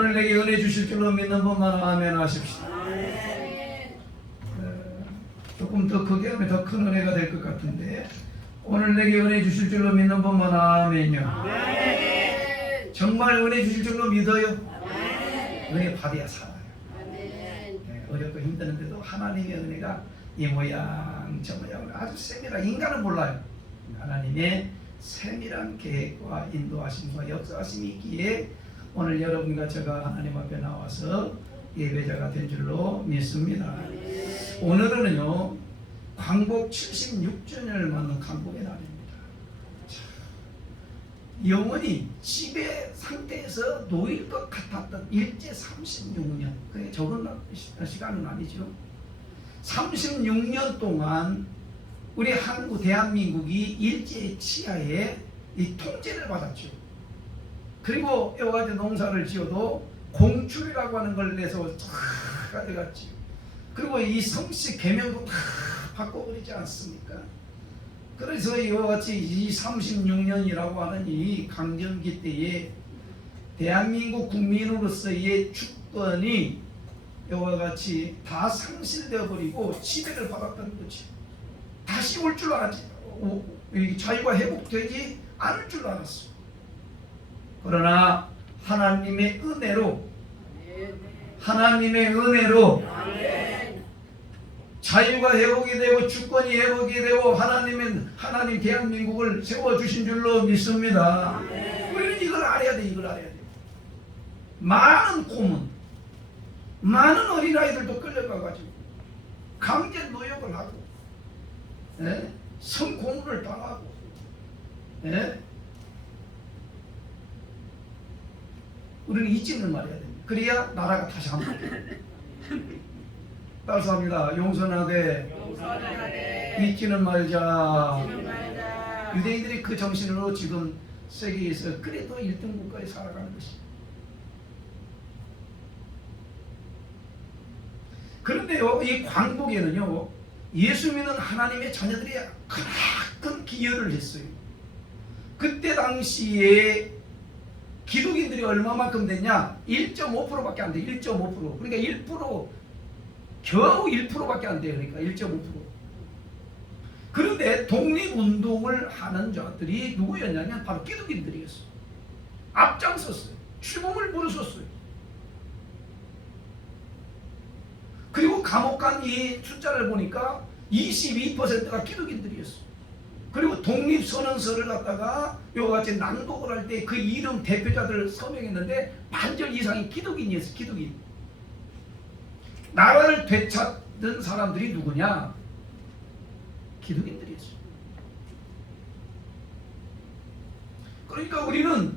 오늘 내게 은혜 주실 줄로 믿는 분만 아멘 하십시오. 조금 더 크게 하면 더 큰 은혜가 될 것 같은데, 오늘 내게 은혜 주실 줄로 믿는 분만 아멘요. 정말 은혜 주실 줄로 믿어요. 은혜 받아야 살아요. 어렵고 힘드는데도 하나님의 은혜가 이 모양 저 모양을 아주 세밀한, 인간은 몰라요. 하나님의 세밀한 계획과 인도하심과 역사하심이 있기에 오늘 여러분과 제가 하나님 앞에 나와서 예배자가 된 줄로 믿습니다. 오늘은요, 광복 76주년을 맞는 광복의 날입니다. 영원히 지배 상태에서 놓일 것 같았던 일제 36년, 그게 적은 시간은 아니죠. 36년 동안 우리 한국 대한민국이 일제 치하에 이 통제를 받았죠. 그리고 여러 가지 농사를 지어도 공출이라고 하는 걸 내서 다 가져갔지요. 그리고 이 성씨 계명도 다 바꿔버리지 않습니까? 그래서 이와 같이 이 36년이라고 하는 이 강점기 때에 대한민국 국민으로서의 주권이 이와 같이 다 상실되어 버리고 지배를 받았다는 거지. 다시 올 줄 알았지. 자유가 회복되지 않을 줄 알았어. 그러나 하나님의 은혜로 자유가 회복이 되고 주권이 회복이 되고 하나님 대한민국을 세워주신 줄로 믿습니다. 우리는 이걸 알아야 돼. 이걸 알아야 돼. 많은 고문, 많은 어린아이들도 끌려가가지고 강제 노역을 하고, 성고문을 당하고, 우리는 잊지는 말아야 됩니다. 그래야 나라가 다시 한번 따스합니다. 용서하되 잊지는 말자. 유대인들이 그 정신으로 지금 세계에서 그래도 1등 국가에 살아가는 것이. 그런데요, 이 광복에는요, 예수 믿는 하나님의 자녀들이 큰 기여를 했어요. 그때 당시에 기독인들이 얼마만큼 됐냐? 1.5%밖에 안 돼. 1.5%. 그러니까 1%, 겨우 1%밖에 안 돼요. 그러니까 1.5%. 그런데 독립운동을 하는 자들이 누구였냐면 바로 기독인들이었어요. 앞장섰어요. 죽음을 부르셨어요. 그리고 감옥 간 이 숫자를 보니까 22%가 기독인들이었어요. 그리고 독립선언서를 갖다가 요같이 낭독을 할 때 그 이름 대표자들을 서명했는데 반절 이상이 기독인이었어요. 기독인. 나라를 되찾는 사람들이 누구냐? 기독인들이었어요. 그러니까 우리는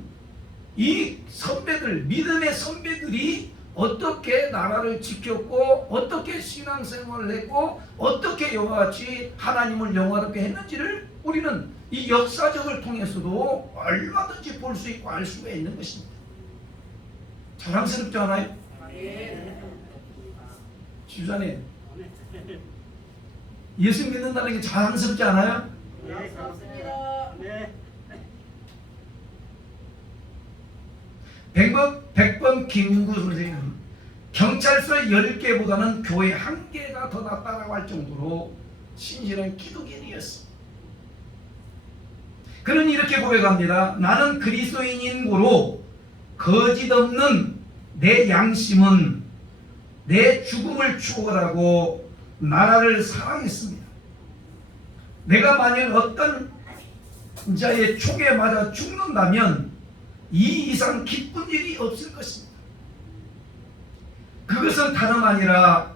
이 선배들, 믿음의 선배들이 어떻게 나라를 지켰고, 어떻게 신앙생활을 했고, 어떻게 이와 같이 하나님을 영화롭게 했는지를 우리는 이 역사적을 통해서도 얼마든지 볼 수 있고 알 수가 있는 것입니다. 자랑스럽지 않아요? 집사님, 예수 믿는다는 게 자랑스럽지 않아요? 백번 김구 선생님은 경찰서 10개보다는 교회 1개가 더 낫다고 할 정도로 신실한 기독인이었어. 그는 이렇게 고백합니다. 나는 그리스도인인 고로 거짓 없는 내 양심은 내 죽음을 추구하고 나라를 사랑했습니다. 내가 만약 어떤 자의 총에 맞아 죽는다면 이 이상 기쁜 일이 없을 것입니다. 그것은 다름 아니라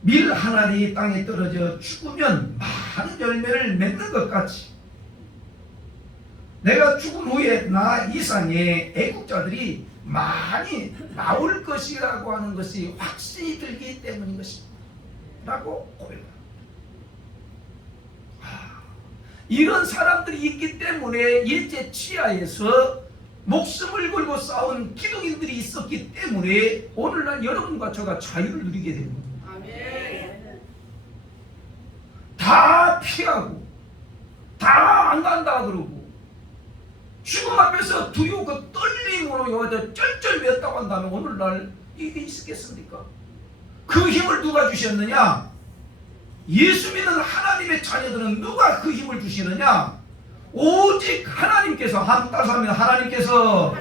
밀 한 알이 땅에 떨어져 죽으면 많은 열매를 맺는 것 같이 내가 죽은 후에 나 이상의 애국자들이 많이 나올 것이라고 하는 것이 확신이 들기 때문인 것입니다. 라고 고백합니다. 이런 사람들이 있기 때문에 일제 치하에서 목숨을 걸고 싸운 기독인들이 있었기 때문에 오늘날 여러분과 저가 자유를 누리게 되는 겁니다. 다 피하고 다 안 간다 그러고 죽음 앞에서 두려워 떨림으로 여기다 쩔쩔매었다고 한다면 오늘날 이게 있겠습니까? 그 힘을 누가 주셨느냐? 예수 믿는 하나님의 자녀들은 누가 그 힘을 주시느냐? 오직 하나님께서. 따라서 합니다. 하나님께서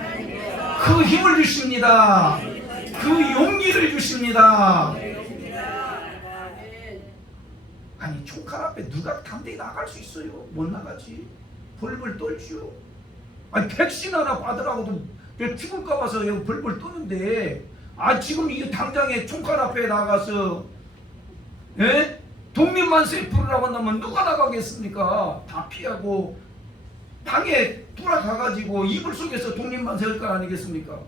그 힘을 주십니다. 그 용기를 주십니다. 아니 총칼 앞에 누가 담대히 나갈 수 있어요? 못 나가지. 벌벌 떨지요. 아니 백신 하나 받으라고도 죽을까 봐서 벌벌 떠는데, 지금 이 당장에 총칼 앞에 나가서 독립만세 부르라고 한다면 누가 나가겠습니까? 다 피하고 방에 돌아가가지고 이불 속에서 독립만세 할 거 아니겠습니까?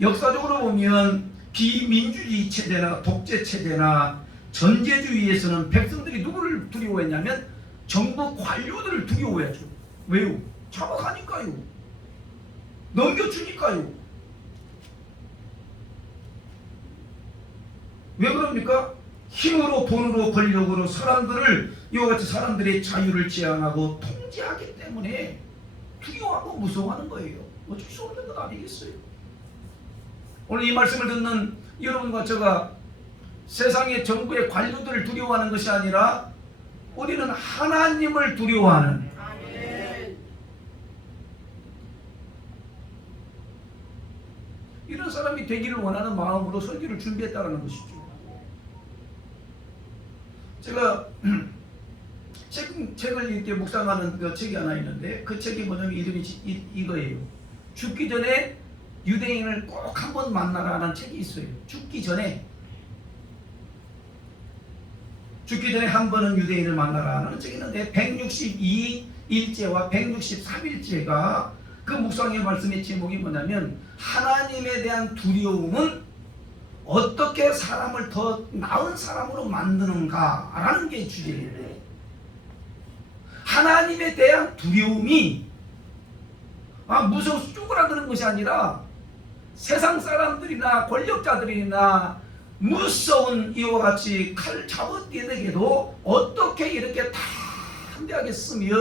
역사적으로 보면 비민주주의 체제나 독재 체제나 전제주의에서는 백성들이 누구를 두려워했냐면 정부 관료들을 두려워했죠. 왜요? 잡아가니까요. 넘겨주니까요. 왜 그럽니까? 힘으로, 돈으로, 권력으로 사람들을, 이와 같이 사람들의 자유를 제한하고 통제하기 때문에 두려워하고 무서워하는 거예요. 어쩔 수 없는 것 아니겠어요? 오늘 이 말씀을 듣는 여러분과 제가 세상의 정부의 관료들을 두려워하는 것이 아니라 우리는 하나님을 두려워하는, 이런 사람이 되기를 원하는 마음으로 설교를 준비했다는 것이죠. 제가 책을 이렇게 묵상하는 그 책이 하나 있는데, 그 책이 뭐냐면 이름이 이거예요. 죽기 전에 유대인을 꼭 한번 만나라 하는 책이 있어요. 죽기 전에 한 번은 유대인을 만나라 하는 책이 있는데, 162일째와 163일째가 그 묵상의 말씀의 제목이 뭐냐면 하나님에 대한 두려움은 어떻게 사람을 더 나은 사람으로 만드는가 라는 게 주제예요. 하나님에 대한 두려움이 무서워서 쪼그라드는 것이 아니라 세상 사람들이나 권력자들이나 무서운 이와 같이 칼 잡아떼게도 어떻게 이렇게 담대하게 쓰며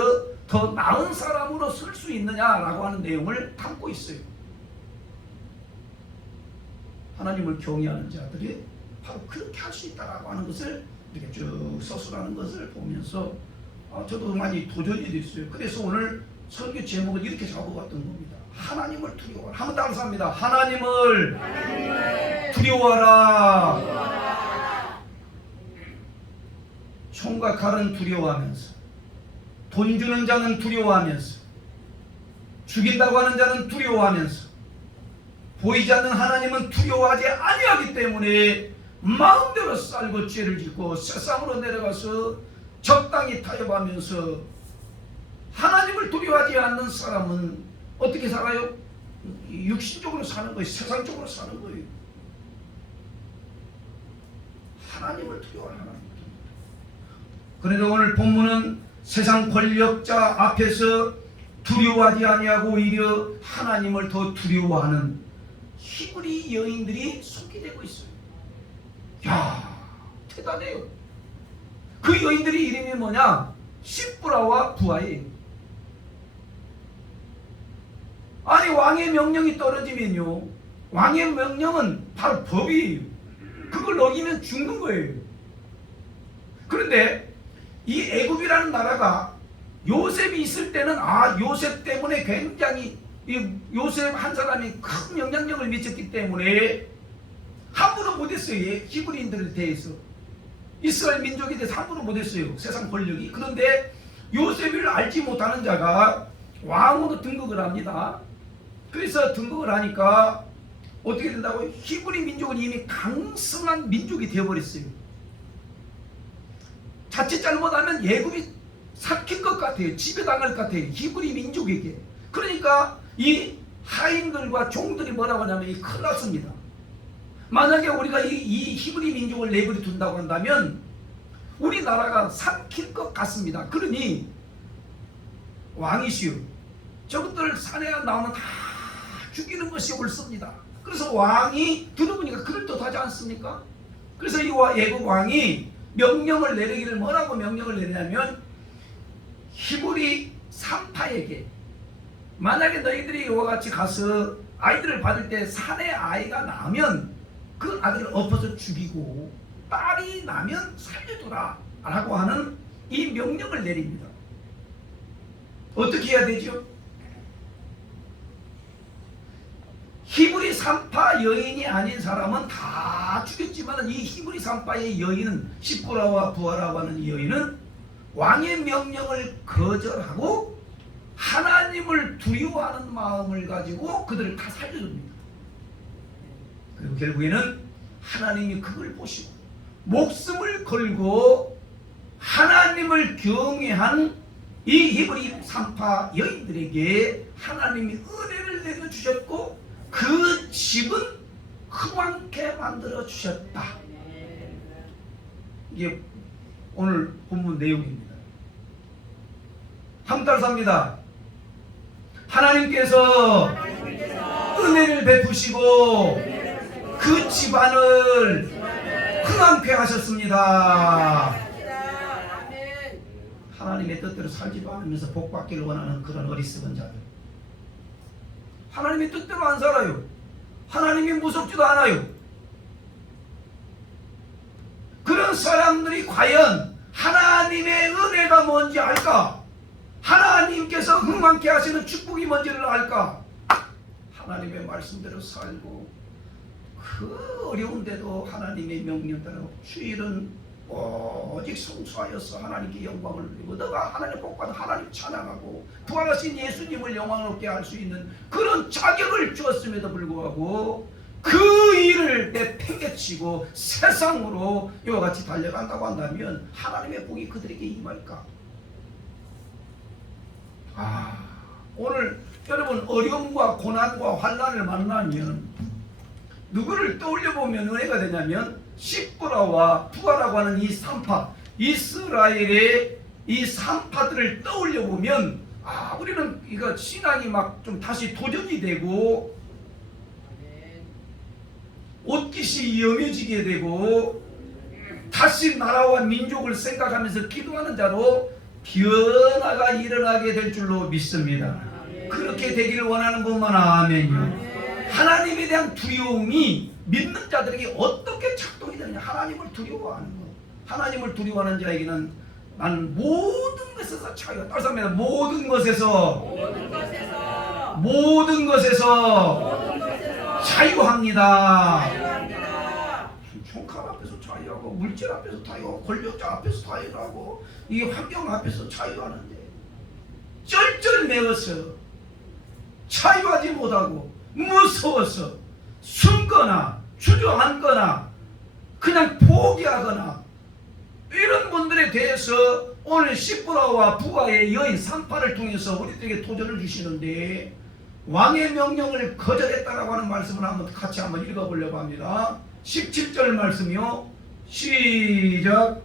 더 나은 사람으로 설 수 있느냐라고 하는 내용을 담고 있어요. 하나님을 경외하는 자들이 바로 그렇게 할 수 있다라고 하는 것을 이렇게 쭉 서술하는 것을 보면서 저도 많이 도전이 됐어요. 그래서 오늘 설교 제목은 이렇게 잡아봤던 겁니다. 하나님을 두려워하라. 한번 따라서 합니다. 하나님을 두려워하라. 총과 칼은 두려워하면서, 돈 주는 자는 두려워하면서, 죽인다고 하는 자는 두려워하면서, 보이지 않는 하나님은 두려워하지 아니하기 때문에 마음대로 살고 죄를 짓고 세상으로 내려가서 적당히 타협하면서, 하나님을 두려워하지 않는 사람은 어떻게 살아요? 육신적으로 사는 거예요. 세상적으로 사는 거예요. 하나님을 두려워하는 하나님. 그런데 오늘 본문은 세상 권력자 앞에서 두려워하지 아니하고 오히려 하나님을 더 두려워하는 히브리 여인들이 소개되고 있어요. 야, 대단해요. 그 여인들의 이름이 뭐냐? 십부라와 부하예요. 아니 왕의 명령이 떨어지면요, 왕의 명령은 바로 법이에요. 그걸 어기면 죽는 거예요. 그런데 이 애굽이라는 나라가 요셉이 있을 때는 요셉 때문에 굉장히 요셉 한 사람이 큰 영향력을 미쳤기 때문에 함부로 못했어요. 히브리인들에 대해서, 이스라엘 민족에 대해서 함부로 못했어요. 세상 권력이. 그런데 요셉을 알지 못하는 자가 왕으로 등극을 합니다. 그래서 등극을 하니까 어떻게 된다고요? 히브리 민족은 이미 강성한 민족이 되어버렸어요. 자칫 잘못하면 애굽이 삭힐 것 같아요. 지배당할 것 같아요. 히브리 민족에게. 그러니까 이 하인들과 종들이 뭐라고 하냐면 큰일 났습니다. 만약에 우리가 이 히브리 민족을 내버려 둔다고 한다면 우리나라가 삭힐 것 같습니다. 그러니 왕이시여, 저것들 산에 나오면 다 죽이는 것이 옳습니다. 그래서 왕이 들어보니까 그럴듯하지 않습니까? 그래서 이 애굽 왕이 명령을 내리기를 뭐라고 명령을 내리냐면 히브리 산파에게 만약에 너희들이 이와 같이 가서 아이들을 받을 때 산에 아이가 나면 그 아들을 엎어서 죽이고 딸이 나면 살려두라 라고 하는 이 명령을 내립니다. 어떻게 해야 되죠? 히브리 산파 여인이 아닌 사람은 다 죽였지만 이 히브리 산파의 여인은 시프라와 부하라고 하는 이 여인은 왕의 명령을 거절하고 하나님을 두려워하는 마음을 가지고 그들을 다 살려줍니다. 그리고 결국에는 하나님이 그걸 보시고 목숨을 걸고 하나님을 경외한 이 히브리 산파 여인들에게 하나님이 은혜를 내려주셨고 그 집은 흥왕케 만들어 주셨다. 이게 오늘 본문 내용입니다. 한 달 삽니다. 하나님께서 은혜를 베푸시고 그 집안을 흥왕케 하셨습니다. 하나님의 뜻대로 살지도 않으면서 복받기를 원하는 그런 어리석은 자들. 하나님의 뜻대로 안 살아요. 하나님이 무섭지도 않아요. 그런 사람들이 과연 하나님의 은혜가 뭔지 알까? 하나님께서 흥망케 하시는 축복이 뭔지를 알까? 하나님의 말씀대로 살고 그 어려운데도 하나님의 명령대로 주일은 오직 성수하여서 하나님께 영광을 누리고 너가 하나님 복받아 하나님 찬양하고 부활하신 예수님을 영광롭게 할 수 있는 그런 자격을 주었음에도 불구하고 그 일을 내팽개치고 세상으로 이와 같이 달려간다고 한다면 하나님의 복이 그들에게 임할까? 오늘 여러분 어려움과 고난과 환난을 만나면 누구를 떠올려보면 은혜가 되냐면 시브라와 부하라고 하는 이 산파, 이스라엘의 이 산파들을 떠올려보면 우리는 이거 신앙이 막 좀 다시 도전이 되고 옷깃이 여며지게 되고 다시 나라와 민족을 생각하면서 기도하는 자로 변화가 일어나게 될 줄로 믿습니다. 그렇게 되기를 원하는 분만 아멘요. 하나님에 대한 두려움이 믿는 자들에게 어떻게 작동이 되느냐. 하나님을 두려워하는 것. 하나님을 두려워하는 자에게는 나는 모든 것에서 자유가 따르습니다. 모든 것에서 자유합니다. 총칼 앞에서 자유하고 물질 앞에서 자유하고 권력자 앞에서 자유하고 이 환경 앞에서 자유하는데 쩔쩔매어서 자유하지 못하고 무서워서 숨거나 주저앉거나 그냥 포기하거나 이런 분들에 대해서 오늘 시브라와 부하의 여인 산파를 통해서 우리들에게 도전을 주시는데 왕의 명령을 거절했다라고 하는 말씀을 같이 한번 읽어보려고 합니다. 17절 말씀이요. 시작.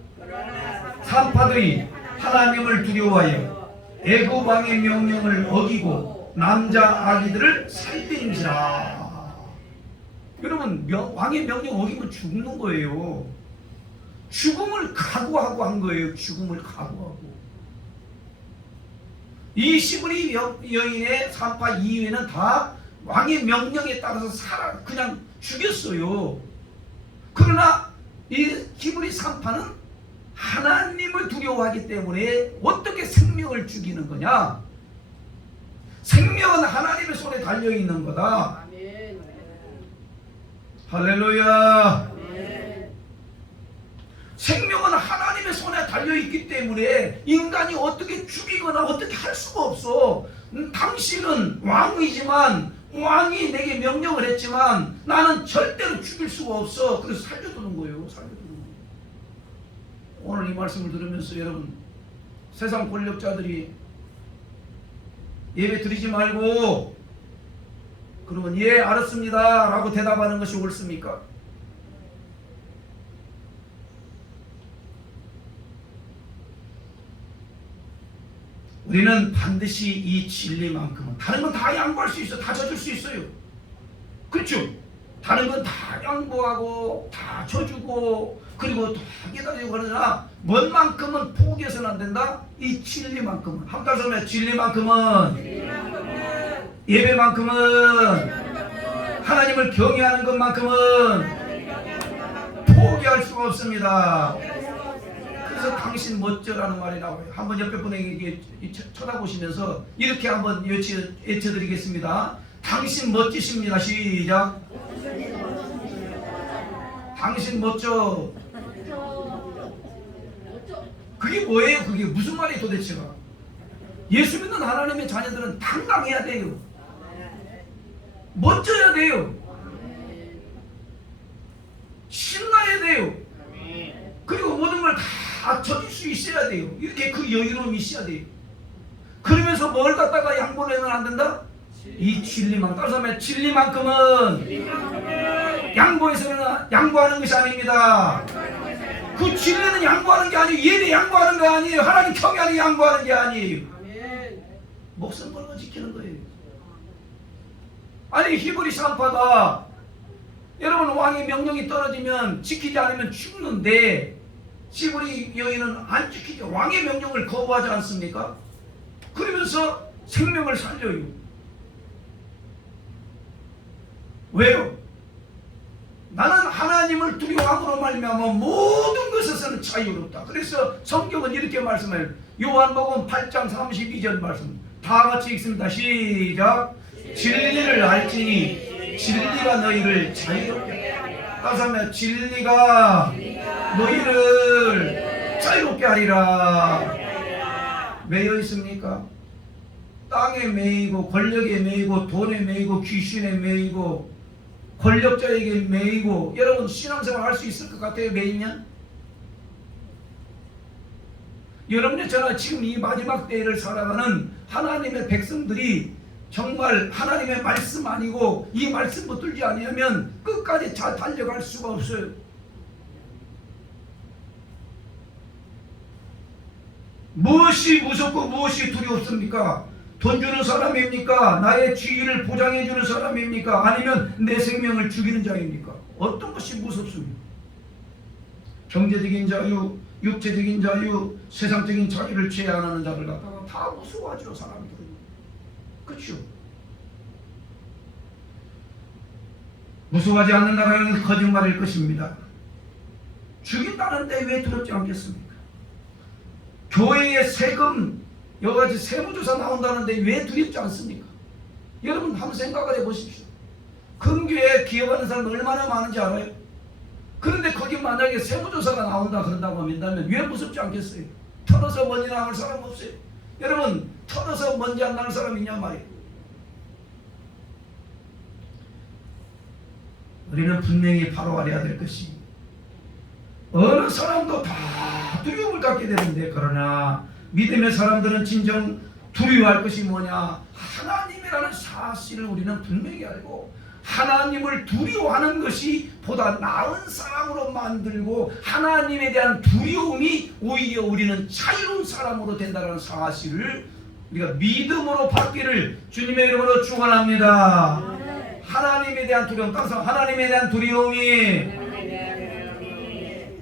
산파들이 하나님을 두려워하여 애굽 왕의 명령을 어기고 남자 아기들을 살린지라. 여러분 왕의 명령 어기면 죽는 거예요. 죽음을 각오하고 한 거예요. 죽음을 각오하고. 이 시브리 여인의 산파 이외에는 다 왕의 명령에 따라서 그냥 죽였어요. 그러나 이 히브리 산파는 하나님을 두려워하기 때문에 어떻게 생명을 죽이는 거냐? 생명은 하나님의 손에 달려있는 거다. 할렐루야. 생명은 하나님의 손에 달려있기 때문에 인간이 어떻게 죽이거나 어떻게 할 수가 없어. 당신은 왕이지만 왕이 내게 명령을 했지만 나는 절대로 죽일 수가 없어. 그래서 살려두는 거예요. 오늘 이 말씀을 들으면서 여러분 세상 권력자들이 예배 드리지 말고 그러면 예 알았습니다 라고 대답하는 것이 옳습니까? 우리는 반드시 이 진리만큼은 다른 건 다 양보할 수 있어. 다 져줄 수 있어요. 그렇죠? 다른 건 다 양보하고 다 져주고 그리고 다 기다리고 그러나 뭔만큼은 포기해서는 안 된다. 이 진리만큼은 한달 섬에 진리만큼은 예배만큼은 하나님을 경외하는 것만큼은 포기할 수가 없습니다. 그래서 당신 멋져라는 말이 나와요. 한번 옆에 분에게 쳐다보시면서 이렇게 한번 외쳐드리겠습니다. 당신 멋지십니다. 시작. 당신 멋져. 그게 뭐예요? 그게 무슨 말이 도대체가? 예수 믿는 하나님의 자녀들은 당당해야 돼요. 멋져야 돼요. 신나야 돼요. 그리고 모든 걸 다 져줄 수 있어야 돼요. 이렇게 그 여유로움이 있어야 돼요. 그러면서 뭘 갖다가 양보를 해서는 안 된다? 이 진리만 따라서 진리만큼은 양보해서는 양보하는 것이 아닙니다. 그 진리는 양보하는 게 아니에요. 예배 양보하는 게 아니에요. 하나님 경외하는 양보하는 게 아니에요. 목숨 걸고 지키는 거예요. 아니 히브리 3파가 여러분 왕의 명령이 떨어지면 지키지 않으면 죽는데 히브리 여인은 안 지키죠. 왕의 명령을 거부하지 않습니까? 그러면서 생명을 살려요. 왜요? 나는 하나님을 두려워함으로 말미암아 모든 것에서는 자유롭다. 그래서 성경은 이렇게 말씀해요. 요한복음 8장 32절 말씀 다 같이 읽습니다. 시작. 진리를 알지니 진리가 너희를 자유롭게 하리라. 다시 한번 진리가 너희를 자유롭게 하리라. 매여 있습니까? 땅에 매이고 권력에 매이고 돈에 매이고 귀신에 매이고 권력자에게 매이고 여러분 신앙생활 할 수 있을 것 같아요? 매이면? 여러분이 저나 지금 이 마지막 때를 살아가는 하나님의 백성들이 정말 하나님의 말씀 아니고 이 말씀 붙들지 아니하면 끝까지 잘 달려갈 수가 없어요. 무엇이 무섭고 무엇이 두렵습니까? 돈 주는 사람입니까? 나의 지위를 보장해 주는 사람입니까? 아니면 내 생명을 죽이는 자입니까? 어떤 것이 무섭습니까? 경제적인 자유, 육체적인 자유, 세상적인 자유를 제한하는 자를 갖다가 다 무서워하죠, 사람들은. 그렇죠? 무서워하지 않는다는 거짓말일 것입니다. 죽인다는데 왜 두렵지 않겠습니까? 교회의 세금 여기까지 세무조사 나온다는데 왜 두렵지 않습니까? 여러분 한번 생각을 해보십시오. 근교에 기업하는 사람 얼마나 많은지 알아요? 그런데 거기 만약에 세무조사가 나온다 그런다고 한다면 왜 무섭지 않겠어요? 털어서 먼지 나올 사람 없어요? 여러분 털어서 먼지 안 나는 사람 있냐 말이에요. 우리는 분명히 바로 알아야 될 것이 어느 사람도 다 두려움을 갖게 되는데 그러나 믿음의 사람들은 진정 두려워할 것이 뭐냐? 하나님이라는 사실을 우리는 분명히 알고 하나님을 두려워하는 것이 보다 나은 사람으로 만들고 하나님에 대한 두려움이 오히려 우리는 자유로운 사람으로 된다는 사실을 우리가 믿음으로 받기를 주님의 이름으로 축원합니다. 하나님에 대한 두려움, 따라서 하나님에 대한 두려움이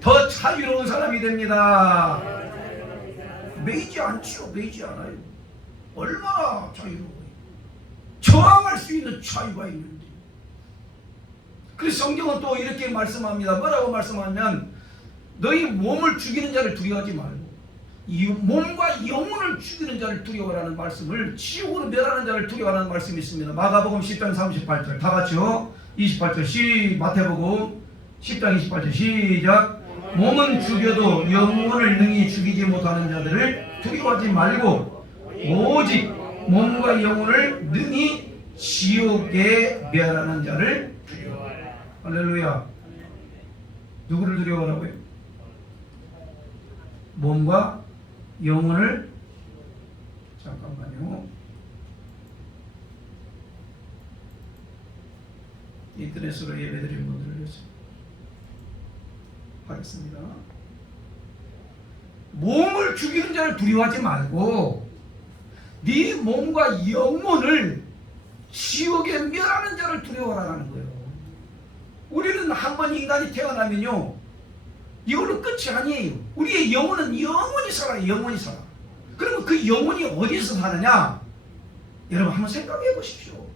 더 자유로운 사람이 됩니다. 매이지 않지요. 매이지 않아요. 얼마나 자유로워요. 저항할 수 있는 자유가 있는데. 그래서 성경은 또 이렇게 말씀합니다. 뭐라고 말씀하면 너희 몸을 죽이는 자를 두려워하지 말고 이 몸과 영혼을 죽이는 자를 두려워하라는 말씀을 지옥으로 멸하는 자를 두려워하는 말씀이 있습니다. 마가복음 10장 38절 다 같이요. 28절 마태복음 10장 28절 시작. 몸은 죽여도 영혼을 능히 죽이지 못하는 자들을 두려워하지 말고 오직 몸과 영혼을 능히 지옥에 멸하는 자를 두려워하라. 할렐루야. 누구를 두려워하라고요? 몸과 영혼을 잠깐만요. 인터넷으로 예배드리는 분들을 위해서 하겠습니다. 몸을 죽이는 자를 두려워하지 말고 네 몸과 영혼을 지옥에 멸하는 자를 두려워하라는 거예요. 우리는 한번 인간이 태어나면요 이걸로 끝이 아니에요. 우리의 영혼은 영원히 살아요. 영원히 살아. 그러면 그 영혼이 어디서 사느냐? 여러분 한번 생각해 보십시오.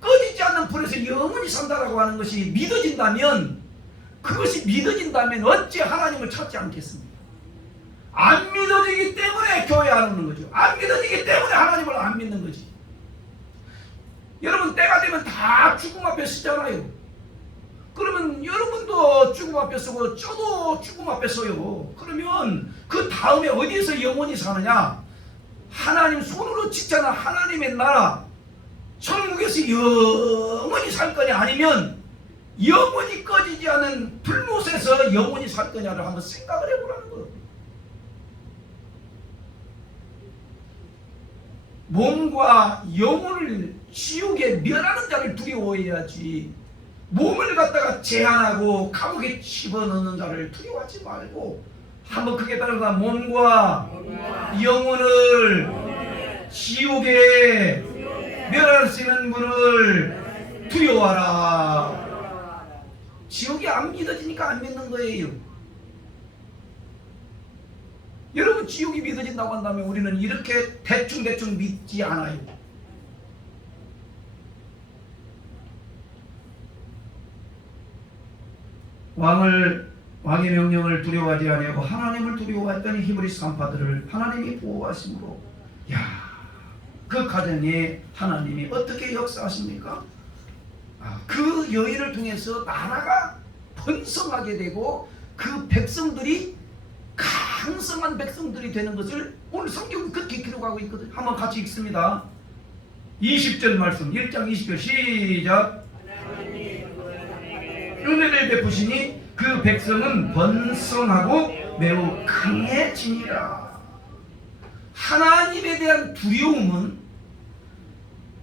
꺼지지 않는 불에서 영원히 산다라고 하는 것이 믿어진다면, 그것이 믿어진다면 어찌 하나님을 찾지 않겠습니까? 안 믿어지기 때문에 교회 안 오는 거죠. 안 믿어지기 때문에 하나님을 안 믿는 거지. 여러분 때가 되면 다 죽음 앞에 서잖아요. 그러면 여러분도 죽음 앞에 서고 저도 죽음 앞에 서요. 그러면 그 다음에 어디에서 영원히 사느냐? 하나님 손으로 짓잖아. 하나님의 나라 천국에서 영원히 살 거냐, 아니면 영원히 꺼지지 않은 불못에서 영원히 살 거냐를 한번 생각을 해보라는 거예요. 몸과 영혼을 지옥에 멸하는 자를 두려워해야지, 몸을 갖다가 제한하고 감옥에 집어넣는 자를 두려워하지 말고 한번 크게 따라서 몸과 영혼을 지옥에 멸하시는 분을 두려워하라. 지옥이 안 믿어지니까 안 믿는 거예요. 여러분 지옥이 믿어진다고 한다면 우리는 이렇게 대충 믿지 않아요. 왕의 명령을 두려워하지 아니하고 하나님을 두려워했더니 히브리서 간파들을 하나님이 보호하심으로, 그 가정에 하나님이 어떻게 역사하십니까? 그 여인을 통해서 나라가 번성하게 되고 그 백성들이 강성한 백성들이 되는 것을 오늘 성경은 그렇게 기록하고 있거든요. 한번 같이 읽습니다. 20절 말씀, 1장 20절 시작. 은혜를 베푸시니 그 백성은 번성하고 매우 강해지니라. 하나님에 대한 두려움은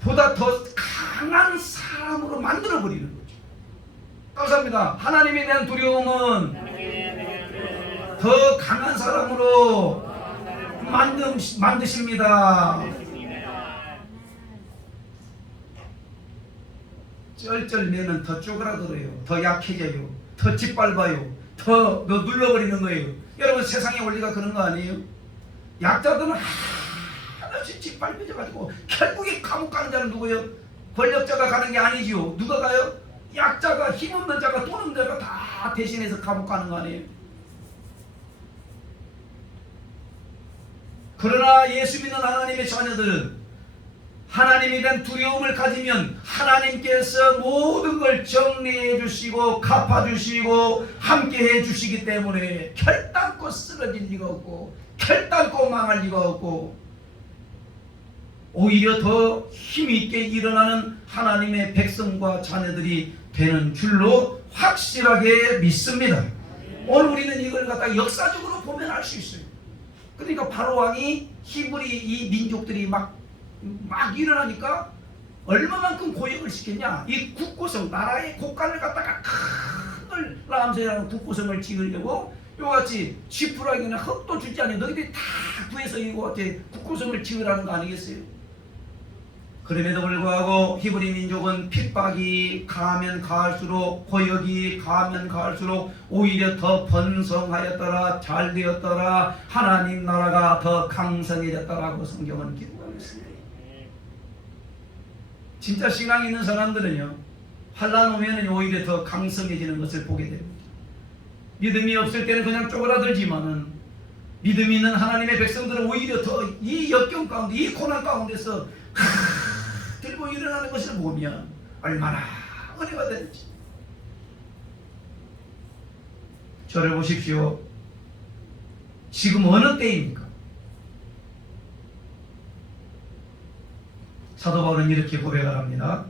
보다 더 강한 사람으로 만들어버리는 거죠. 감사합니다. 하나님에 대한 두려움은 더 강한 사람으로 만드십니다. 쩔쩔매면 더 쪼그라들어요. 더 약해져요. 더 짓밟아요. 더 눌러버리는 거예요. 여러분 세상의 원리가 그런 거 아니에요? 약자들은 하나씩 짓밟혀져가지고 결국에 감옥 가는 자는 누구예요? 권력자가 가는 게 아니지요. 누가 가요? 약자가, 힘없는 자가, 돈 없는 자가 다 대신해서 감옥 가는 거 아니에요? 그러나 예수 믿는 하나님의 자녀들은 하나님에 대한 두려움을 가지면 하나님께서 모든 걸 정리해 주시고 갚아주시고 함께 해 주시기 때문에 결단코 쓰러질 리가 없고 결단코 망할 리가 없고 오히려 더 힘있게 일어나는 하나님의 백성과 자녀들이 되는 줄로 확실하게 믿습니다. 오늘 우리는 이걸 갖다 역사적으로 보면 알 수 있어요. 그러니까 바로 왕이 히브리 이 민족들이 막 일어나니까 얼마만큼 고역을 시켰냐. 이 국고성, 나라의 곳간을 갖다가 큰 람세라는 국고성을 지으려고 요같이 지푸라기나 흙도 주지 않니 너희들이 다 구해서 이거같이 국고성을 지으라는 거 아니겠어요? 그럼에도 불구하고 히브리 민족은 핍박이 가면 가할수록, 고역이 가면 가할수록 오히려 더 번성하였더라, 잘 되었더라, 하나님 나라가 더 강성해졌다라고 성경은 기록하고 있습니다. 진짜 신앙 있는 사람들은요, 환난 오면 오히려 더 강성해지는 것을 보게 됩니다. 믿음이 없을 때는 그냥 쪼그라들지만은 믿음이 있는 하나님의 백성들은 오히려 더 이 역경 가운데, 이 고난 가운데서 들고 일어나는 것을 보면 얼마나 은혜가 되는지. 저를 보십시오. 지금 어느 때입니까? 사도 바울은 이렇게 고백을 합니다.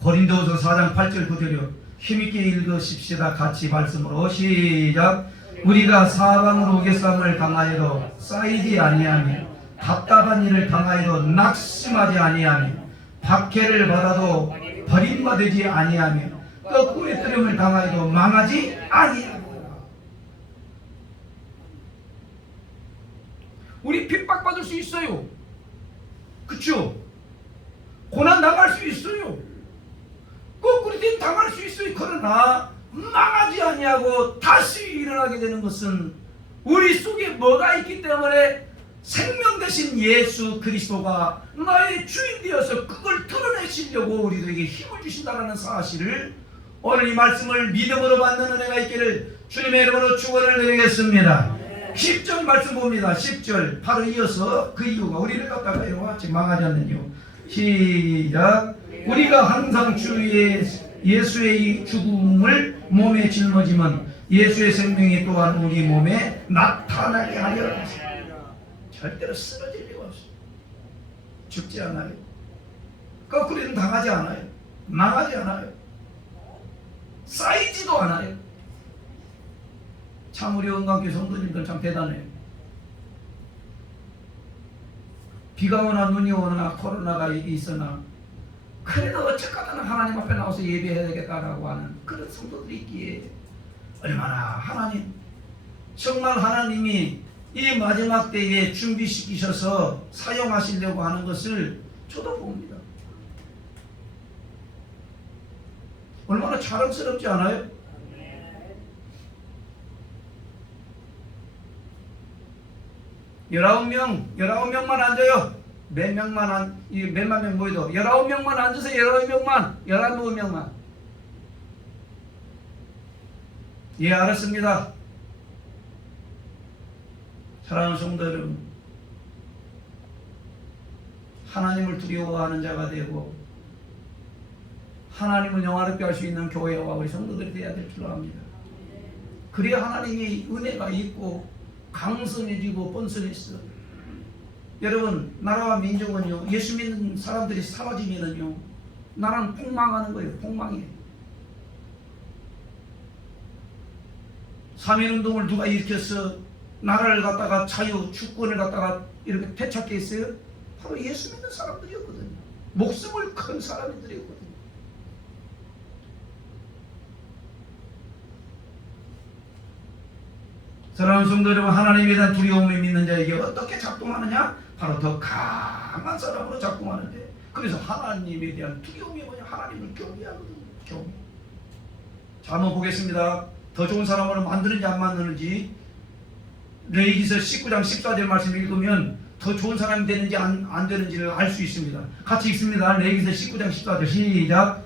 고린도후서 4장 8절 9절이요. 힘있게 읽으십시다. 같이 말씀으로 시작. 우리가 사방으로 우겨쌈을 당하여도 쌓이지 아니하며 답답한 일을 당하여도 낙심하지 아니하며 박해를 받아도 버림받지 아니하며 거꾸로 뜨림을 당하여도 망하지 아니하며. 우리 핍박받을 수 있어요. 그쵸? 고난 당할 수 있어요. 거꾸로 당할 수 있어요. 그러나 망하지 아니하고 다시 일어나게 되는 것은 우리 속에 뭐가 있기 때문에 생명 되신 예수 그리스도가 나의 주인 되어서 그걸 드러내시려고 우리들에게 힘을 주신다는 사실을 오늘 이 말씀을 믿음으로 받는 은혜가 있기를 주님의 이름으로 축원을 드리겠습니다. 10절 말씀 봅니다. 10절 바로 이어서 그 이유가 우리를 갖다가 이렇게 망하지 않는 이유. 시작. 우리가 항상 주의 예수의 죽음을 몸에 짊어지면 예수의 생명이 또한 우리 몸에 나타나게 하려 하십니다. 절대로 쓰러질 리가 없어요. 죽지 않아요. 거꾸로는 당하지 않아요. 망하지 않아요. 쌓이지도 않아요. 참 우리 은강교 성도님들 참 대단해요. 비가 오나 눈이 오나 코로나가 있으나 그래도 어쨌거나 하나님 앞에 나와서 예배해야 되겠다라고 하는 그런 성도들이 있기에 얼마나 하나님 정말 하나님이 이 마지막 때에 준비시키셔서 사용하시려고 하는 것을 저도 봅니다. 얼마나 자랑스럽지 않아요? 열아홉 명만 앉아요. 몇만 명 모여도 19명만 앉아서 19명만 예, 알았습니다. 사랑하는 성도 여러분, 하나님을 두려워하는 자가 되고 하나님을 영화롭게 할 수 있는 교회와 우리 성도들이 되어야 될 줄 압니다. 그래야 하나님이 은혜가 있고 강성해지고 번성했어. 여러분, 나라와 민족은요, 예수 믿는 사람들이 사라지면은요, 나라는 폭망하는 거예요. 폭망이에요. 3.1운동을 누가 일으켰어? 나라를 갖다가 자유, 주권을 갖다가 이렇게 되찾게 했어요? 바로 예수 믿는 사람들이었거든요. 목숨을 건 사람들이었거든요. 사랑하는 성도 여러분, 하나님에 대한 두려움을 믿는 자에게 어떻게 작동하느냐? 바로 더 강한 사람으로 작동하는데, 그래서 하나님에 대한 두려움이 뭐냐? 하나님을 경외하거든요. 경외. 자, 한번 보겠습니다. 더 좋은 사람으로 만드는지 안 만드는지 레위기서 19장 14절 말씀 읽으면 더 좋은 사람이 되는지 안 되는지를 알 수 있습니다. 같이 읽습니다. 레위기서 19장 14절 시작.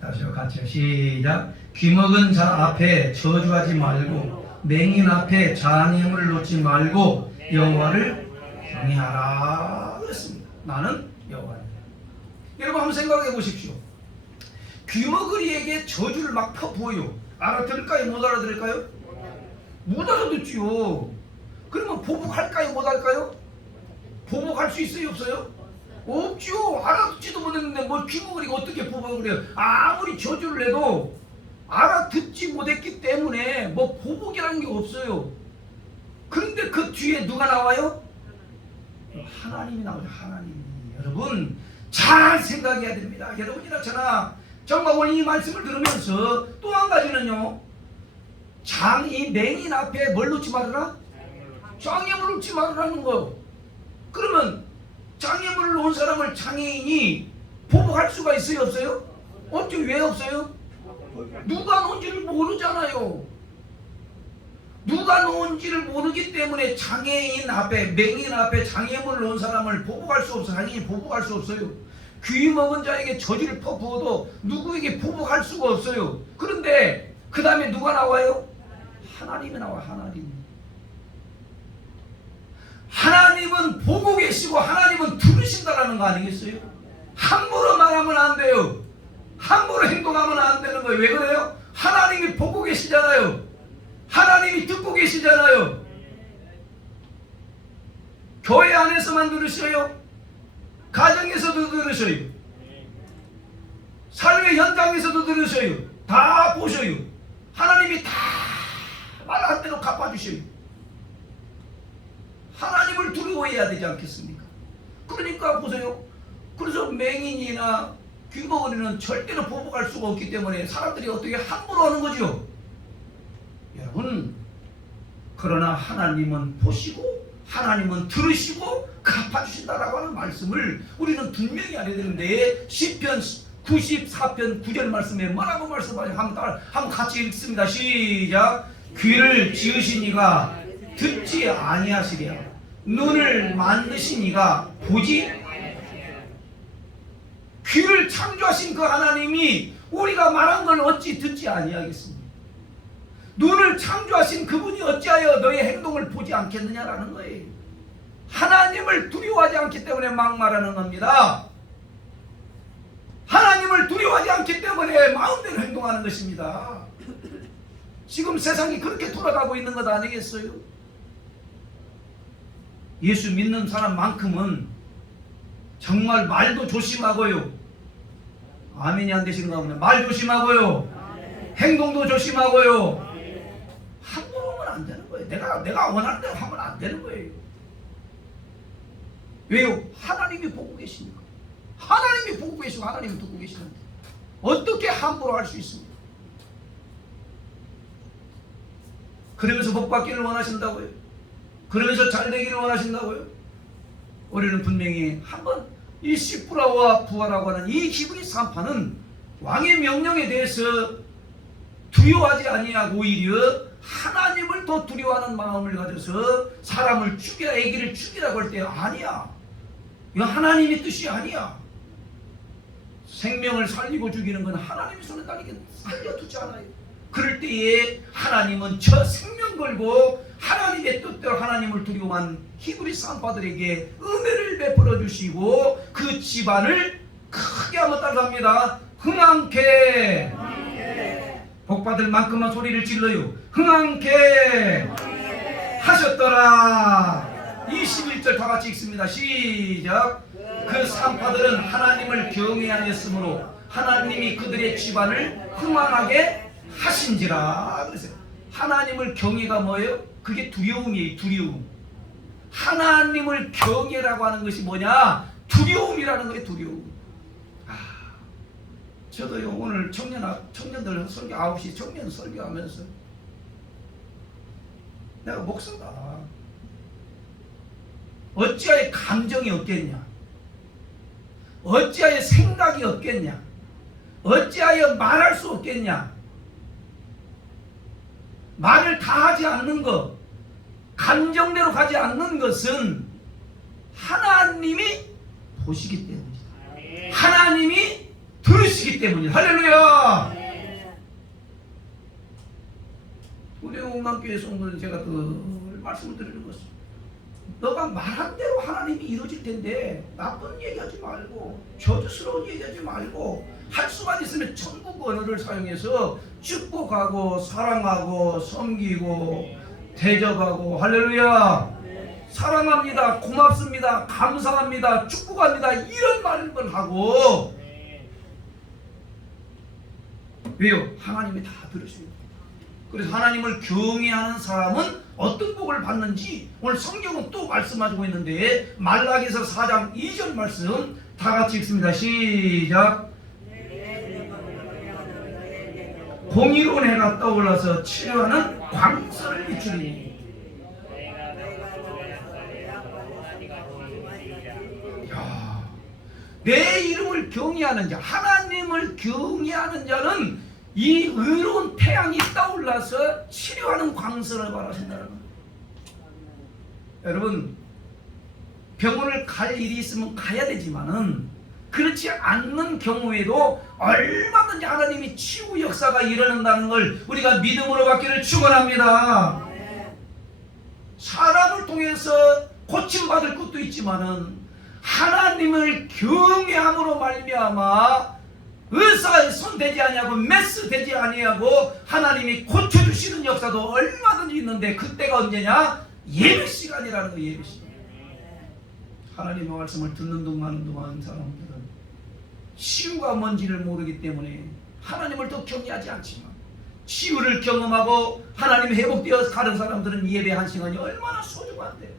다시요, 같이요. 시작. 귀먹은 자 앞에 저주하지 말고 맹인 앞에 장애물을 놓지 말고 여호와를 경외하라 그랬습니다. 나는 여호와입니다. 여러분 한번 생각해 보십시오. 귀머거리에게 저주를 막 퍼부어요. 알아들을까요? 못 알아들을까요? 못 알아듣지요. 그러면 보복할까요? 못 할까요? 보복할 수 있어요? 없어요? 없죠. 알아듣지도 못했는데 뭘 귀머거리가 어떻게 보복을 해요? 아무리 저주를 해도 알아듣지 못했기 때문에 뭐 보복이라는 게 없어요. 그런데 그 뒤에 누가 나와요? 하나님이 나오죠. 하나님. 여러분 잘 생각해야 됩니다. 여러분이나 저나 정말 오늘 이 말씀을 들으면서 또 한 가지는요, 이 맹인 앞에 뭘 놓지 말아라? 장애물을 놓지 말으라는 거. 그러면 장애물을 놓은 사람을 장애인이 보복할 수가 있어요? 없어요? 없죠. 왜 없어요? 누가 놓은지를 모르잖아요. 누가 놓은지를 모르기 때문에 장애인 앞에, 맹인 앞에 장애물을 놓은 사람을 보복할 수 없어요. 당연히 보복할 수 없어요. 귀 먹은 자에게 저주를 퍼부어도 누구에게 보복할 수가 없어요. 그런데 그 다음에 누가 나와요? 하나님이 나와. 하나님은 보고 계시고 하나님은 들으신다라는 거 아니겠어요? 함부로 말하면 안 돼요. 함부로 행동하면 안 되는 거예요. 왜 그래요? 하나님이 보고 계시잖아요. 하나님이 듣고 계시잖아요. 교회 안에서만 들으셔요? 가정에서도 들으셔요? 삶의 현장에서도 들으셔요? 다 보셔요? 하나님이 다 말한 대로 갚아주셔요. 하나님을 두려워해야 되지 않겠습니까? 그러니까 보세요. 그래서 맹인이나 귀머거리는 절대로 보복할 수가 없기 때문에 사람들이 어떻게 함부로 하는 거죠. 여러분, 그러나 하나님은 보시고 하나님은 들으시고 갚아주신다라고 하는 말씀을 우리는 분명히 알아야 되는데, 시편 94편 9절 말씀에 뭐라고 말씀하죠? 한번 같이 읽습니다. 시작. 귀를 지으신 이가 듣지 아니하시랴, 눈을 만드신 이가 보지. 귀를 창조하신 그 하나님이 우리가 말한 걸 어찌 듣지 아니하겠습니까? 눈을 창조하신 그분이 어찌하여 너의 행동을 보지 않겠느냐라는 거예요. 하나님을 두려워하지 않기 때문에 막말하는 겁니다. 하나님을 두려워하지 않기 때문에 마음대로 행동하는 것입니다. 지금 세상이 그렇게 돌아가고 있는 것 아니겠어요? 예수 믿는 사람만큼은 정말 말도 조심하고요. 아멘이 안 되시는가 보네. 말 조심하고요. 행동도 조심하고요. 함부로 하면 안 되는 거예요. 내가 원하는 대로 하면 안 되는 거예요. 왜요? 하나님이 보고 계시니까. 하나님이 보고 계시고 하나님이 듣고 계시는데 어떻게 함부로 할 수 있습니까? 그러면서 복 받기를 원하신다고요? 그러면서 잘 되기를 원하신다고요? 우리는 분명히 한번 이 시프라와 부하라고 하는 이 히브리 3파는 왕의 명령에 대해서 두려워하지 아니하고 오히려 하나님을 더 두려워하는 마음을 가져서 사람을 죽이라, 아기를 죽이라고 할 때 아니야, 이거 하나님의 뜻이 아니야. 생명을 살리고 죽이는 건 하나님의 손에 달리게 살려두지 않아요. 그럴 때에 하나님은 저 생명 걸고 하나님의 뜻대로 하나님을 두려워한 히브리 산파들에게 은혜를 베풀어 주시고 그 집안을 크게 한번 따라합니다. 흥왕케 복받을 만큼만 소리를 질러요. 흥왕케 하셨더라. 21절 다 같이 읽습니다. 시작. 그 산파들은 하나님을 경외하였으므로 하나님이 그들의 집안을 흥왕하게 하신지라. 그래서 하나님을 경외가 뭐예요? 그게 두려움이에요. 두려움. 하나님을 경외라고 하는 것이 뭐냐? 두려움이라는 거예요. 두려움. 저도요, 오늘 청년들 설교 9시 청년 설교하면서 내가 목사다, 어찌하여 감정이 없겠냐? 어찌하여 생각이 없겠냐? 어찌하여 말할 수 없겠냐? 말을 다 하지 않는 것, 감정대로 가지 않는 것은 하나님이 보시기 때문이다. 하나님이 들으시기 때문이다. 할렐루야. 우리 옥남교회 성도는 제가 그 말씀을 드리는 것은, 너가 말한 대로 하나님이 이루어질 텐데 나쁜 얘기하지 말고 저주스러운 얘기하지 말고 할 수만 있으면 천국 언어를 사용해서 축복하고 사랑하고 섬기고 대접하고, 할렐루야, 사랑합니다, 고맙습니다, 감사합니다, 축복합니다, 이런 말을 하고. 왜요? 하나님이 다 들으십니다. 그래서 하나님을 경외하는 사람은 어떤 복을 받는지 오늘 성경은 또 말씀하고 있는데, 말라기서 4장 2절 말씀 다 같이 읽습니다. 시작. 공의로운 해가 떠올라서 치료하는 광선을 비추리니. 내 이름을 경외하는 자, 하나님을 경외하는 자는 이 의로운 태양이 떠올라서 치료하는 광선을 바라신다는 거예요. 여러분, 병원을 갈 일이 있으면 가야 되지만은 그렇지 않는 경우에도 얼마든지 하나님이 치유 역사가 일어난다는 걸 우리가 믿음으로 받기를 축원합니다. 사람을 통해서 고침받을 것도 있지만은 하나님을 경외함으로 말미암아 의사의 손 대지 아니하고 메스 대지 아니하고 하나님이 고쳐주시는 역사도 얼마든지 있는데, 그때가 언제냐? 예배 시간이라는 거예요. 예배 시간. 하나님의 말씀을 듣는 동안 사람들은 치유가 뭔지를 모르기 때문에 하나님을 더 경외하지 않지만, 치유를 경험하고 하나님이 회복되어 가는 사람들은 예배 한 시간이 얼마나 소중한데,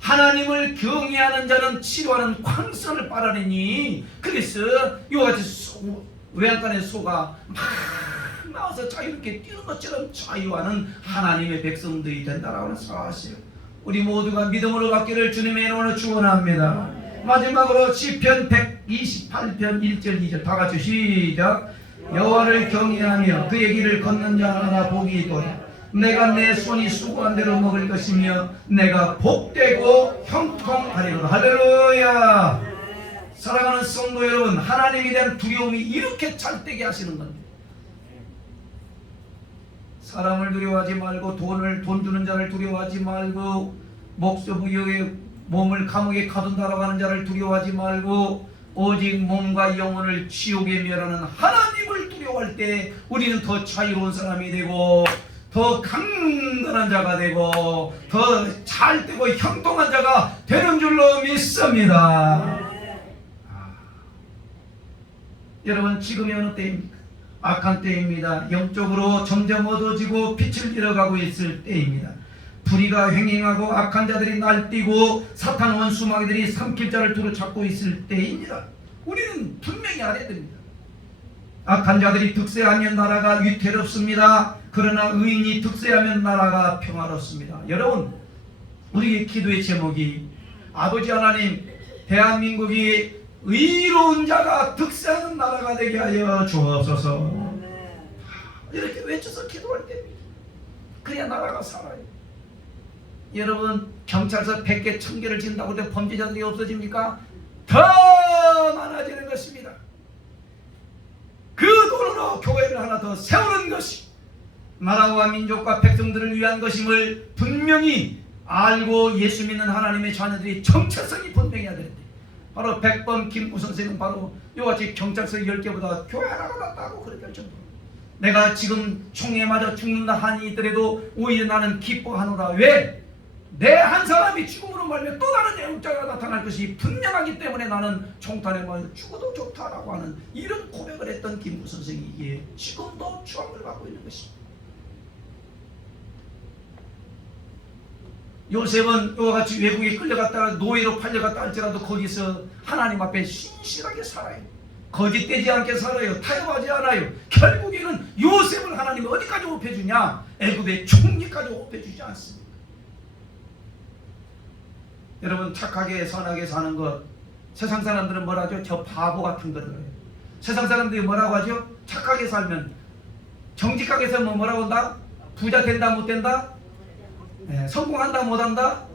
하나님을 경외하는 자는 치료하는 광선을 빨아내니. 그래서 이와같이 외양간의 소가 막 나와서 자유롭게 뛰는 것처럼 자유하는 하나님의 백성들이 된다라고 하는 사실. 우리 모두가 믿음으로 받기를 주님의 이름으로 축원합니다. 마지막으로 시편 128편 1절 2절 다 같이 시작. 여호와를 경외하며 그의 길을 걷는 자 하나 복이 있도다. 내가 내 손이 수고한 대로 먹을 것이며 내가 복되고 형통하리로다. 할렐루야. 사랑하는 성도 여러분, 하나님에 대한 두려움이 이렇게 잘되게 하시는 겁니다. 사람을 두려워하지 말고 돈 주는 자를 두려워하지 말고 목숨의 몸을 감옥에 가둔다라고 하는 자를 두려워하지 말고 오직 몸과 영혼을 지옥에 멸하는 하나님을 두려워할 때 우리는 더 자유로운 사람이 되고 더 강건한 자가 되고 더 잘되고 형통한 자가 되는 줄로 믿습니다. 여러분, 지금이 어느 때입니까? 악한 때입니다. 영적으로 점점 어두워지고 빛을 잃어가고 있을 때입니다. 불의가 횡행하고 악한 자들이 날뛰고 사탄 원수마귀들이 삼킬 자를 두루 잡고 있을 때입니다. 우리는 분명히 알아야 됩니다. 악한 자들이 득세하면 나라가 위태롭습니다. 그러나 의인이 득세하면 나라가 평화롭습니다. 여러분, 우리의 기도의 제목이 아버지 하나님, 대한민국이 의로운 자가 득세하는 나라가 되게 하여 주옵소서. 이렇게 외쳐서 기도할 때입니다. 그래야 나라가 살아요. 여러분, 경찰서 100개 1000개를 짓는다고 해도 범죄자들이 없어집니까? 더 많아지는 것입니다. 그 돈으로 교회를 하나 더 세우는 것이 나라와 민족과 백성들을 위한 것임을 분명히 알고 예수 믿는 하나님의 자녀들이 정체성이 분명해야 되는데, 바로 백범 김구 선생은 바로 이같이 경찰서 10개보다 교회 하나가 낫다고 그렇게 할 정도로 내가 지금 총에 맞아 죽는다 하니 있더라도 오히려 나는 기뻐하노라. 왜? 내 한 사람이 죽음으로 말면 또 다른 영자가 나타날 것이 분명하기 때문에 나는 총탄에 맞아 죽어도 좋다라고 하는 이런 고백을 했던 김구 선생이 지금도 추앙을 받고 있는 것입니다. 요셉은 이와 같이 외국에 끌려갔다가 노예로 팔려갔다 할지라도 거기서 하나님 앞에 신실하게 살아요. 거짓되지 않게 살아요. 타협하지 않아요. 결국에는 요셉을 하나님이 어디까지 업혀주냐? 애굽의 총리까지 업혀주지 않습니다. 여러분, 착하게 선하게 사는 것, 세상 사람들은 뭐라 하죠? 저 바보 같은 거를 해요. 세상 사람들이 뭐라고 하죠? 착하게 살면, 정직하게 살면 뭐라고 한다? 부자 된다 못 된다? 네, 성공한다 못한다?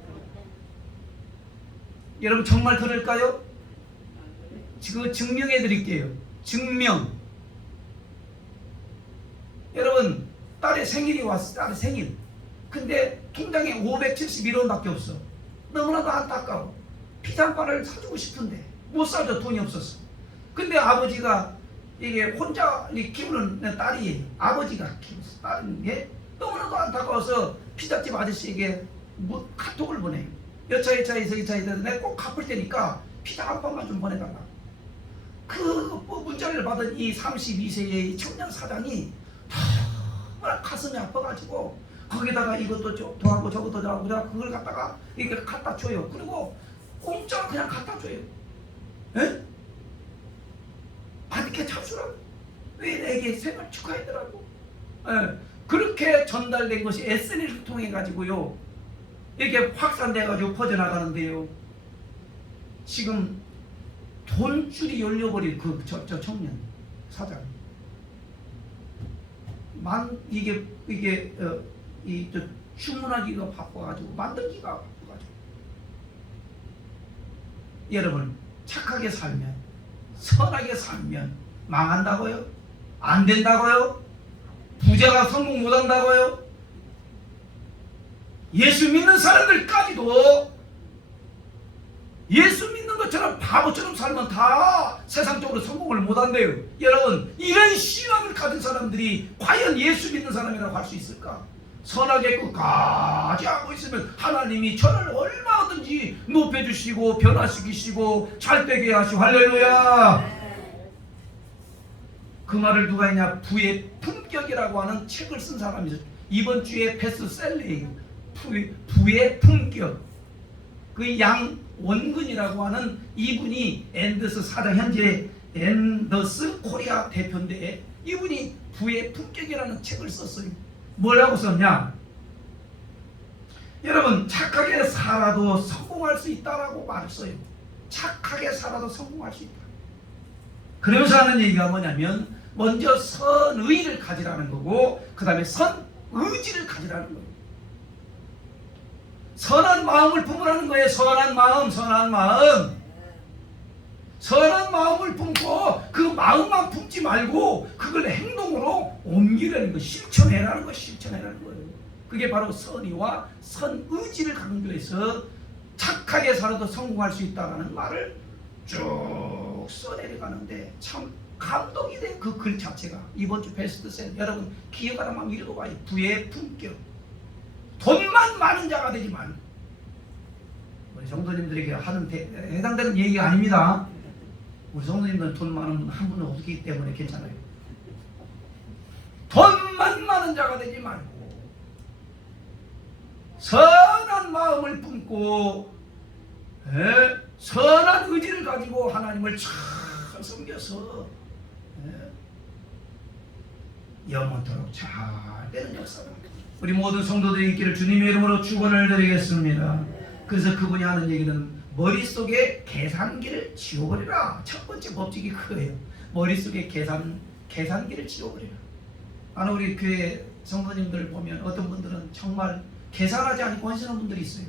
여러분, 정말 그럴까요? 지금 증명해 드릴게요. 증명. 여러분, 딸의 생일이 왔어. 딸의 생일. 근데 통장에 571원밖에 없어. 너무나도 안타까워. 피자 한 판을 사주고 싶은데 못 사줘. 돈이 없었어. 근데 아버지가 이게 혼자 키우는 딸이 아버지가 키웠어. 딸은 게 너무나도 안타까워서 피자집 아저씨에게 카톡을 보내요. 여차에서 내가 꼭 갚을 테니까 피자 한 판만 좀 보내달라. 그 문자를 받은 이 32세의 청년 사장이 정말 가슴이 아파가지고 거기다가 이것도 더하고 저것도 더하고 그걸 갖다가 이렇게 갖다 줘요. 그리고 공짜로 그냥 갖다 줘요. 에? 받게 잡수라고. 왜 내게 생일 축하해더라고. 에. 그렇게 전달된 것이 SNS를 통해 가지고요, 이렇게 확산돼 가지고 퍼져나가는데요. 지금 돈줄이 열려버린 저 청년 사장. 주문하기가 바빠가지고 만들기가 바빠가지고. 여러분, 착하게 살면, 선하게 살면 망한다고요? 안 된다고요? 부자가 성공 못한다고요? 예수 믿는 사람들까지도 예수 믿는 것처럼 바보처럼 살면 다 세상적으로 성공을 못한대요. 여러분, 이런 신앙을 가진 사람들이 과연 예수 믿는 사람이라고 할 수 있을까? 선하게 끝까지 하고 있으면 하나님이 저를 얼마든지 높여주시고 변화시키시고 잘되게 하시고. 할렐루야. 그 말을 누가 했냐? 부의 품격이라고 하는 책을 쓴 사람이 있어요. 이번 주에 베스트셀러예요. 부의 품격. 그 양원근이라고 하는 이분이 앤더스 사장, 현재 앤더스 코리아 대표인데, 이분이 부의 품격이라는 책을 썼어요. 뭐라고 썼냐? 여러분 착하게 살아도 성공할 수 있다라고 말했어요. 착하게 살아도 성공할 수 있다. 그러면서 하는 얘기가 뭐냐면 먼저 선의를 가지라는 거고 그 다음에 선의지를 가지라는 거예요. 선한 마음을 품으라는 거예요. 선한 마음, 선한 마음. 선한 마음을 품고 그 마음만 품지 말고 그걸 행동으로 옮기라는 거, 실천해라는 거, 실천해라는 거예요. 그게 바로 선의와 선의지를 강조해서 착하게 살아도 성공할 수 있다는 말을 쭉 써내려가는데 참 감동이 돼. 그 글 자체가 이번 주 베스트셀러 여러분 기억하라면 읽어봐요. 부의 품격. 돈만 많은 자가 되지 말고. 우리 성도님들에게 하는 해당되는 얘기가 아닙니다. 우리 성도님들은 돈 많은 한 분은 없기 때문에 괜찮아요. 돈만 많은 자가 되지 말고 선한 마음을 품고 선한 의지를 가지고 하나님을 잘 섬겨서 영원토록 잘 되는 역사가 우리 모든 성도들이 있기를 주님의 이름으로 축원을 드리겠습니다. 그래서 그분이 하는 얘기는 머릿속에 계산기를 지워버리라. 첫 번째 법칙이 그거예요. 머릿속에 계산기를 지워버리라. 나는 우리 교회 성도님들 보면 어떤 분들은 정말 계산하지 않고 헌신하는 분들이 있어요.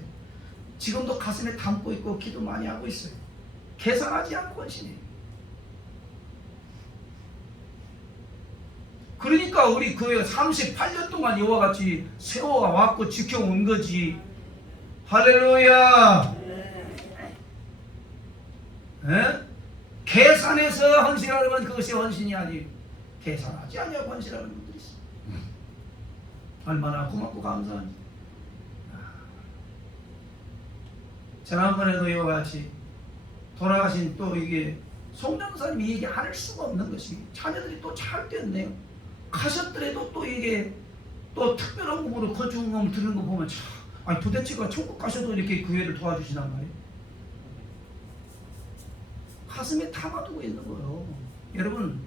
지금도 가슴에 담고 있고 기도 많이 하고 있어요. 계산하지 않고 헌신해요. 그러니까 우리 교회가 38년 동안 이와 같이 세워왔고 지켜온 거지. 할렐루야. 계산해서 헌신하려면 그것이 헌신이 아니고 계산하지 않냐고 헌신하는 분들이 있어요. 얼마나 고맙고 감사한지. 지난번에도 이와 같이 돌아가신 또 이게 송장사님이 얘기 안 할 수가 없는 것이 자녀들이 또 잘 되었네요. 가셨더라도 또 이게 또 특별한 몸으로 거중을 들은 거 보면 참, 아니 도대체가 천국 가셔도 이렇게 교회를 도와주시단 말이에요. 가슴에 담아두고 있는 거예요. 여러분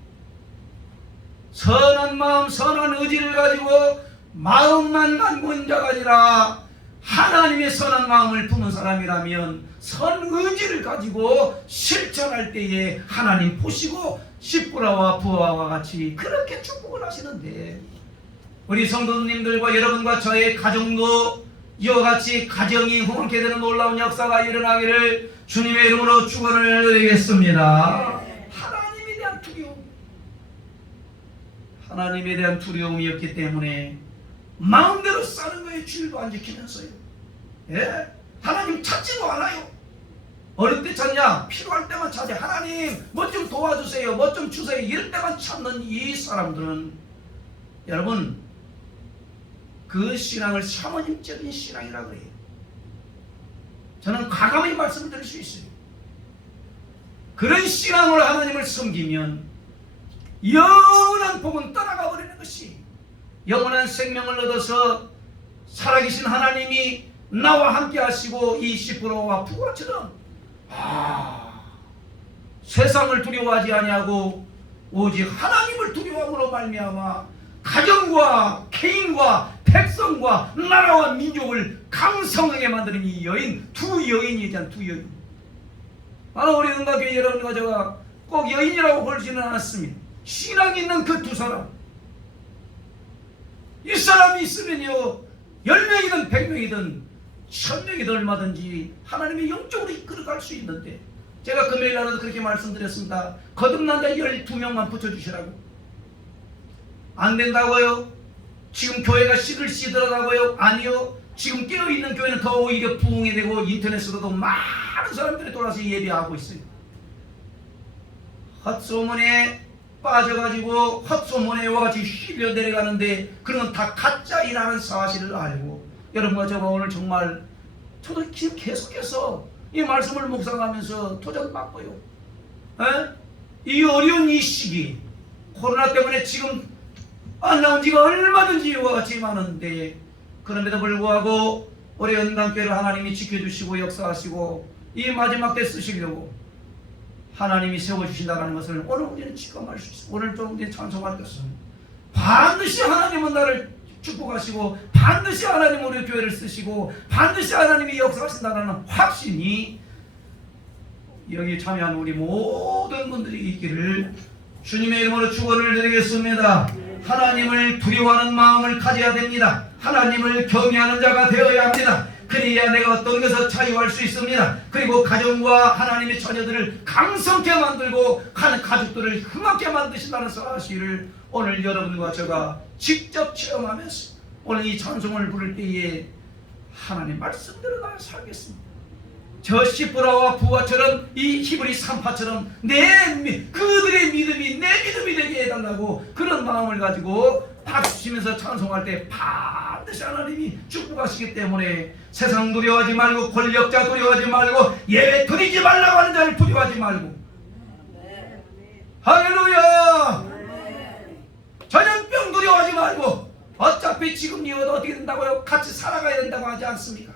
선한 마음 선한 의지를 가지고 마음만 담은 자가 아니라 하나님의 선한 마음을 품은 사람이라면 선의지를 가지고 실천할 때에 하나님 보시고 십부라와 부하와 같이 그렇게 축복을 하시는데 우리 성도님들과 여러분과 저의 가정도 이와 같이 가정이 흥황케 되는 놀라운 역사가 일어나기를 주님의 이름으로 축원을 드리겠습니다. 하나님에 대한 두려움, 하나님에 대한 두려움이었기 때문에 마음대로 사는 거에 주일도 안 지키면서요. 하나님 찾지도 않아요. 어느 때 찾냐? 필요할 때만 찾아. 하나님 뭐 좀 도와주세요, 뭐 좀 주세요, 이럴 때만 찾는 이 사람들은 여러분 그 신앙을 샤머님적인 신앙이라고 해요. 저는 과감히 말씀을 드릴 수 있어요. 그런 신앙으로 하나님을 섬기면 영원한 복은 떠나가 버리는 것이, 영원한 생명을 얻어서 살아계신 하나님이 나와 함께 하시고 이 시프로와 부하처럼 세상을 두려워하지 아니하고 오직 하나님을 두려워함으로 말미암아 가정과 개인과 백성과 나라와 민족을 강성하게 만드는 이 여인, 두 여인이잖아. 두 여인. 나는 우리 은가교회 여러분과 제가 꼭 여인이라고 보지는 않았습니다. 신앙 있는 그 두 사람, 이 사람이 있으면요 10명이든 100명이든 1000명이든 얼마든지 하나님의 영적으로 이끌어갈 수 있는데, 제가 금요일 날에도 그렇게 말씀드렸습니다. 거듭난 자 12명만 붙여주시라고. 안 된다고요? 지금 교회가 씨를 씨더라고요? 아니요. 지금 깨어있는 교회는 더 오히려 부흥이 되고 인터넷으로도 많은 사람들이 돌아서 예배하고 있어요. 헛소문에 빠져가지고 헛소문에 와같이 휘려 내려가는데 그런 다 가짜이라는 사실을 알고, 여러분과 제가 오늘 정말 저도 계속해서 이 말씀을 묵상하면서 도전받고요. 이 어려운 이 시기, 코로나 때문에 지금 안 나온 지가 얼마든지 이와 같이 많은데, 그럼에도 불구하고 우리 연단교회를 하나님이 지켜주시고 역사하시고 이 마지막 때 쓰시려고 하나님이 세워주신다는 것을 오늘 우리는 직감할 수 있어요. 오늘 좀 우리 찬송할 것은 반드시 하나님은 나를 축복하시고 반드시 하나님 우리 교회를 쓰시고 반드시 하나님이 역사하신다는 확신이 여기 참여한 우리 모든 분들이 있기를 주님의 이름으로 축원을 드리겠습니다. 하나님을 두려워하는 마음을 가져야 됩니다. 하나님을 경외하는 자가 되어야 합니다. 그래야 내가 어떤 것에서 자유할 수 있습니다. 그리고 가정과 하나님의 자녀들을 강성케 만들고 가족들을 흥하게 만드신다는 사실을 오늘 여러분과 제가 직접 체험하면서 오늘 이 찬송을 부를 때에 하나님 말씀대로 나 살겠습니다. 저 시브라와 부하처럼 이 히브리 산파처럼 그들의 믿음이 내 믿음이 되게 해달라고 그런 마음을 가지고 박수 치면서 찬송할 때 반드시 하나님이 축복하시기 때문에 세상 두려워하지 말고 권력자 두려워하지 말고 예배 드리지 말라고 하는 자를 두려워하지 말고 할렐루야 전염병 두려워하지 말고 어차피 지금 이어도 어떻게 된다고요? 같이 살아가야 된다고 하지 않습니까?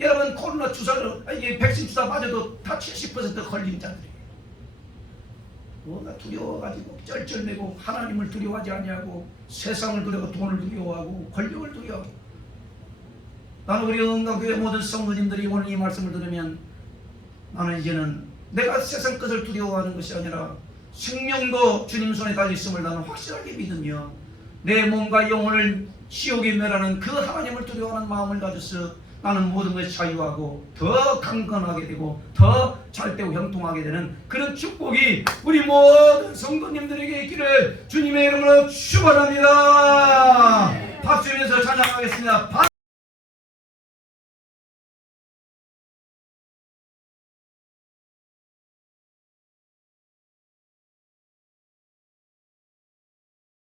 여러분 코로나 주사를 백신 주사 맞아도 다 70% 걸린 자들이에요. 뭐가 두려워가지고 쩔쩔매고 하나님을 두려워하지 아니하고 세상을 두려워하고 돈을 두려워하고 권력을 두려워하고 나는 우리 응강교회 모든 성도님들이 오늘 이 말씀을 들으면 나는 이제는 내가 세상 것을 두려워하는 것이 아니라 생명도 주님 손에 달려있음을 나는 확실하게 믿으며 내 몸과 영혼을 지옥에 멸하는 그 하나님을 두려워하는 마음을 가져서 나는 모든 것이 자유하고 더 강건하게 되고 더 잘되고 형통하게 되는 그런 축복이 우리 모든 성도님들에게 있기를 주님의 이름으로 축원합니다. 박수 치면서 찬양하겠습니다.